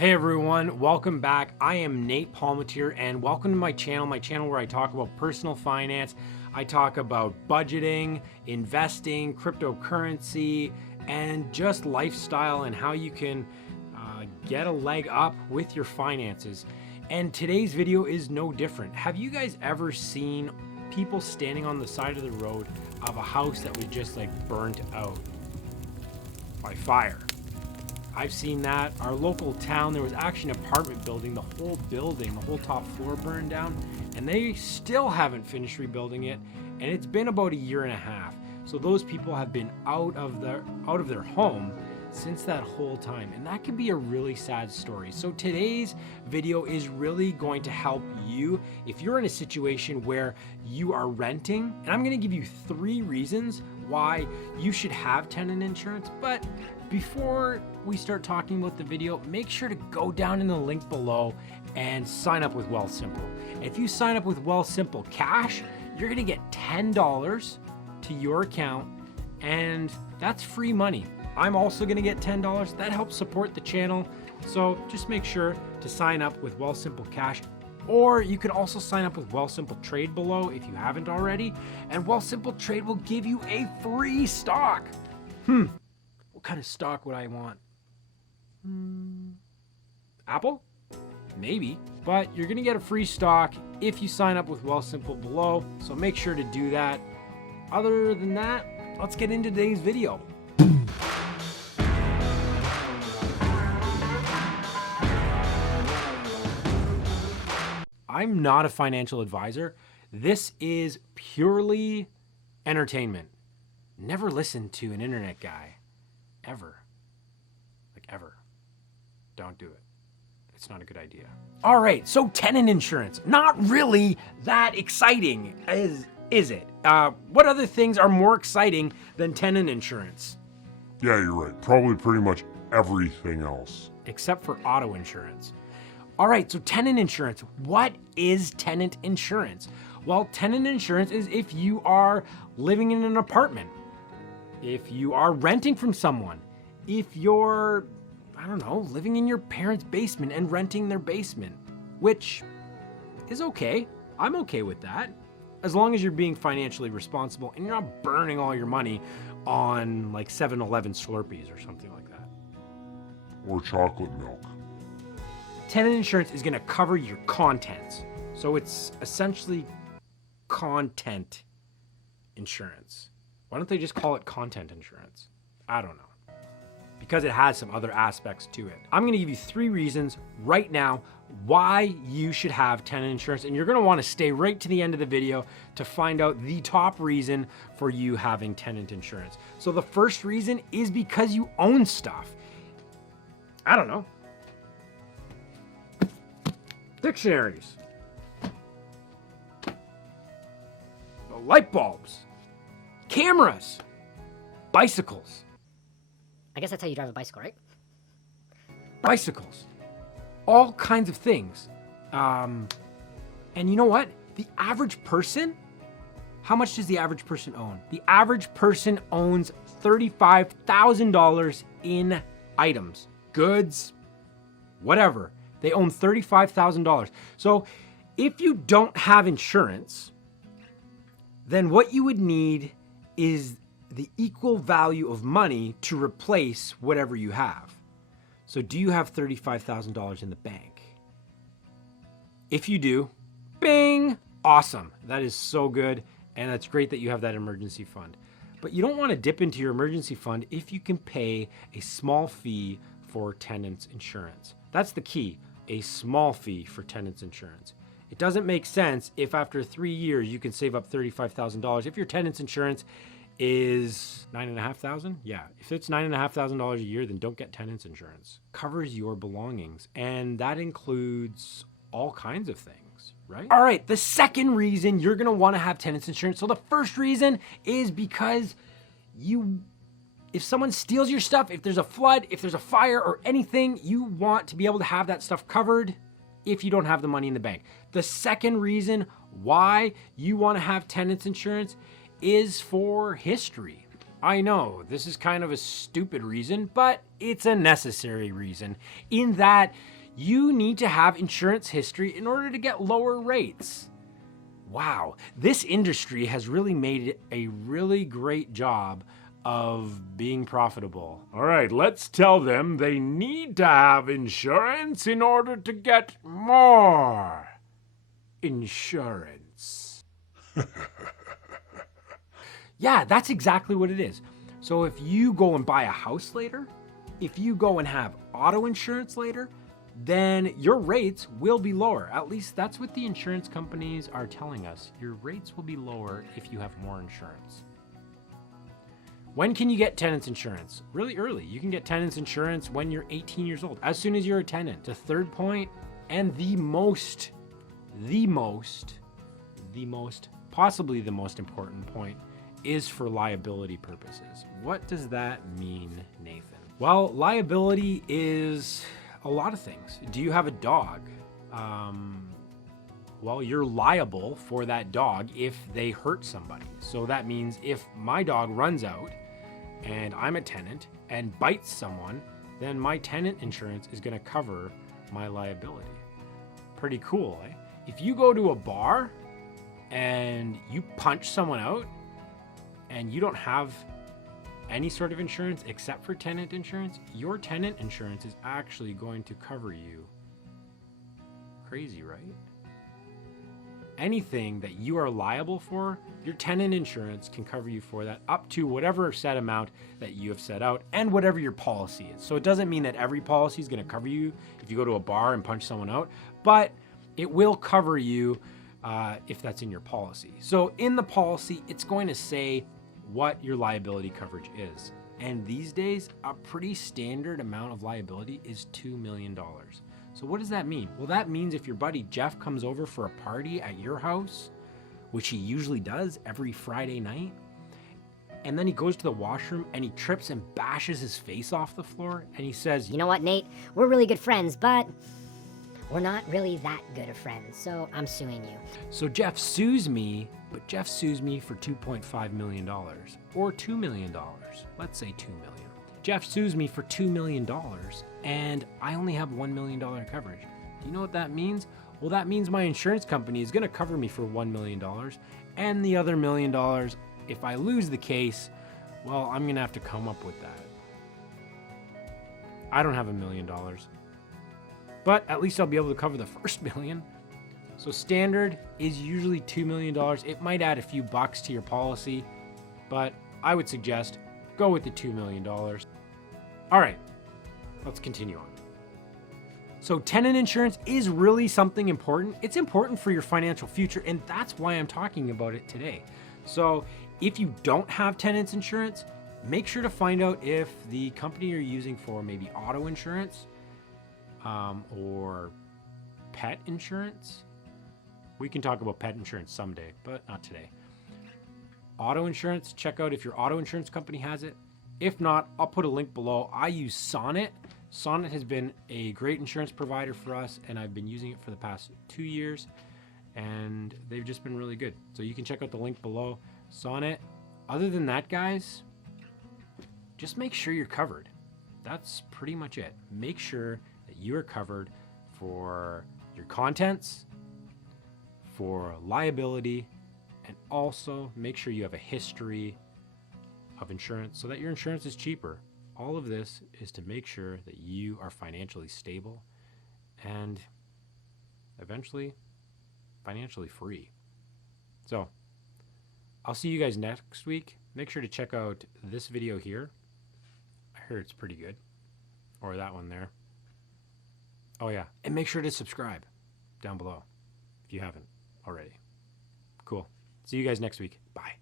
Hey everyone, welcome back. I am Nate Polmateer and welcome to my channel where I talk about personal finance. I talk about budgeting, investing, cryptocurrency, and just lifestyle and how you can get a leg up with your finances. And today's video is no different. Have you guys ever seen people standing on the side of the road of a house that was just like burnt out by fire? I've seen that. Our local town, there was actually an apartment building, the whole top floor burned down, and they still haven't finished rebuilding it, and it's been about a year and a half. So those people have been out of their home since that whole time, and that can be a really sad story. So today's video is really going to help you if you're in a situation where you are renting, and I'm going to give you 3 reasons why you should have tenant insurance. But before we start talking about the video, make sure to go down in the link below and sign up with Wealthsimple. If you sign up with Wealthsimple Cash, you're going to get $10 to your account, and that's free money. I'm also going to get $10. That helps support the channel. So just make sure to sign up with Wealthsimple Cash, or you can also sign up with Wealthsimple Trade below if you haven't already. And Wealthsimple Trade will give you a free stock. What kind of stock would I want? Apple? Maybe. But you're going to get a free stock if you sign up with Wealthsimple below. So make sure to do that. Other than that, let's get into today's video. I'm not a financial advisor. This is purely entertainment. Never listen to an internet guy. Ever. Like ever. Don't do it. It's not a good idea. All right, so tenant insurance. Not really that exciting, is it? What other things are more exciting than tenant insurance? Yeah, you're right. Probably pretty much everything else. Except for auto insurance. All right, so tenant insurance. What is tenant insurance? Well, tenant insurance is if you are living in an apartment, if you are renting from someone, if you're, I don't know, living in your parents' basement and renting their basement, which is okay. I'm okay with that, as long as you're being financially responsible and you're not burning all your money on like 7-Eleven Slurpees or something like that. Or chocolate milk. Tenant insurance is going to cover your contents. So it's essentially content insurance. Why don't they just call it content insurance? I don't know. Because it has some other aspects to it. I'm going to give you 3 reasons right now why you should have tenant insurance. And you're going to want to stay right to the end of the video to find out the top reason for you having tenant insurance. So the first reason is because you own stuff. I don't know. Dictionaries, light bulbs, cameras, bicycles. I guess that's how you drive a bicycle, right? Bicycles, all kinds of things. And you know what? The average person, how much does the average person own? The average person owns $35,000 in items, goods, whatever. They own $35,000. So if you don't have insurance, then what you would need is the equal value of money to replace whatever you have. So do you have $35,000 in the bank? If you do, bing, awesome. That is so good. And that's great that you have that emergency fund. But you don't want to dip into your emergency fund if you can pay a small fee for tenants insurance. That's the key. A small fee for tenants insurance. It doesn't make sense if after 3 years you can save up $35,000. If your tenants insurance is $9,500, yeah. If it's $9,500 a year, then don't get tenants insurance. Covers your belongings, and that includes all kinds of things, right? All right, the second reason you're gonna want to have tenants insurance. So the first reason is because if someone steals your stuff, if there's a flood, if there's a fire or anything, you want to be able to have that stuff covered if you don't have the money in the bank. The second reason why you want to have tenants insurance is for history. I know, this is kind of a stupid reason, but it's a necessary reason in that you need to have insurance history in order to get lower rates. Wow, this industry has really made a really great job of being profitable. All right, let's tell them they need to have insurance in order to get more insurance. Yeah, that's exactly what it is. So if you go and buy a house later, if you go and have auto insurance later, then your rates will be lower. At least that's what the insurance companies are telling us. Your rates will be lower if you have more insurance. When can you get tenants insurance? Really early. You can get tenants insurance when you're 18 years old, as soon as you're a tenant. The third point, and possibly the most important point, is for liability purposes. What does that mean, Nathan? Well, liability is a lot of things. Do you have a dog? Well, you're liable for that dog if they hurt somebody. So that means if my dog runs out and I'm a tenant and bites someone, then my tenant insurance is going to cover my liability. Pretty cool, eh? If you go to a bar and you punch someone out and you don't have any sort of insurance except for tenant insurance, your tenant insurance is actually going to cover you. Crazy, right? Anything that you are liable for, your tenant insurance can cover you for that up to whatever set amount that you have set out and whatever your policy is. So it doesn't mean that every policy is going to cover you if you go to a bar and punch someone out, but it will cover you if that's in your policy. So in the policy, it's going to say what your liability coverage is. And these days, a pretty standard amount of liability is $2 million. So what does that mean? Well, that means if your buddy Jeff comes over for a party at your house, which he usually does every Friday night, and then he goes to the washroom and he trips and bashes his face off the floor and he says, You know what, Nate? We're really good friends, but we're not really that good of friends, so I'm suing you. So Jeff sues me, but Jeff sues me for $2.5 million or $2 million. Let's say $2 million. Jeff sues me for $2 million and I only have $1 million coverage. Do you know what that means? Well, that means my insurance company is going to cover me for $1 million and the other $1 million. If I lose the case, well, I'm going to have to come up with that. I don't have $1 million, but at least I'll be able to cover the first $1 million. So standard is usually $2 million. It might add a few bucks to your policy, but I would suggest go with the $2 million. All right, let's continue on. So tenant insurance is really something important. It's important for your financial future, and that's why I'm talking about it today. So if you don't have tenants insurance, make sure to find out if the company you're using for maybe auto insurance or pet insurance. We can talk about pet insurance someday, but not today. Auto insurance, check out if your auto insurance company has it. If not, I'll put a link below. I use Sonnet. Sonnet has been a great insurance provider for us, and I've been using it for the past 2 years, and they've just been really good. So you can check out the link below. Sonnet. Other than that, guys, just make sure you're covered. That's pretty much it. Make sure that you are covered for your contents, for liability, and also make sure you have a history of insurance so that your insurance is cheaper. All of this is to make sure that you are financially stable and eventually financially free. So I'll see you guys next week. Make sure to check out this video here. I heard it's pretty good. Or that one there. Oh yeah. And make sure to subscribe down below if you haven't already. Cool. See you guys next week. Bye.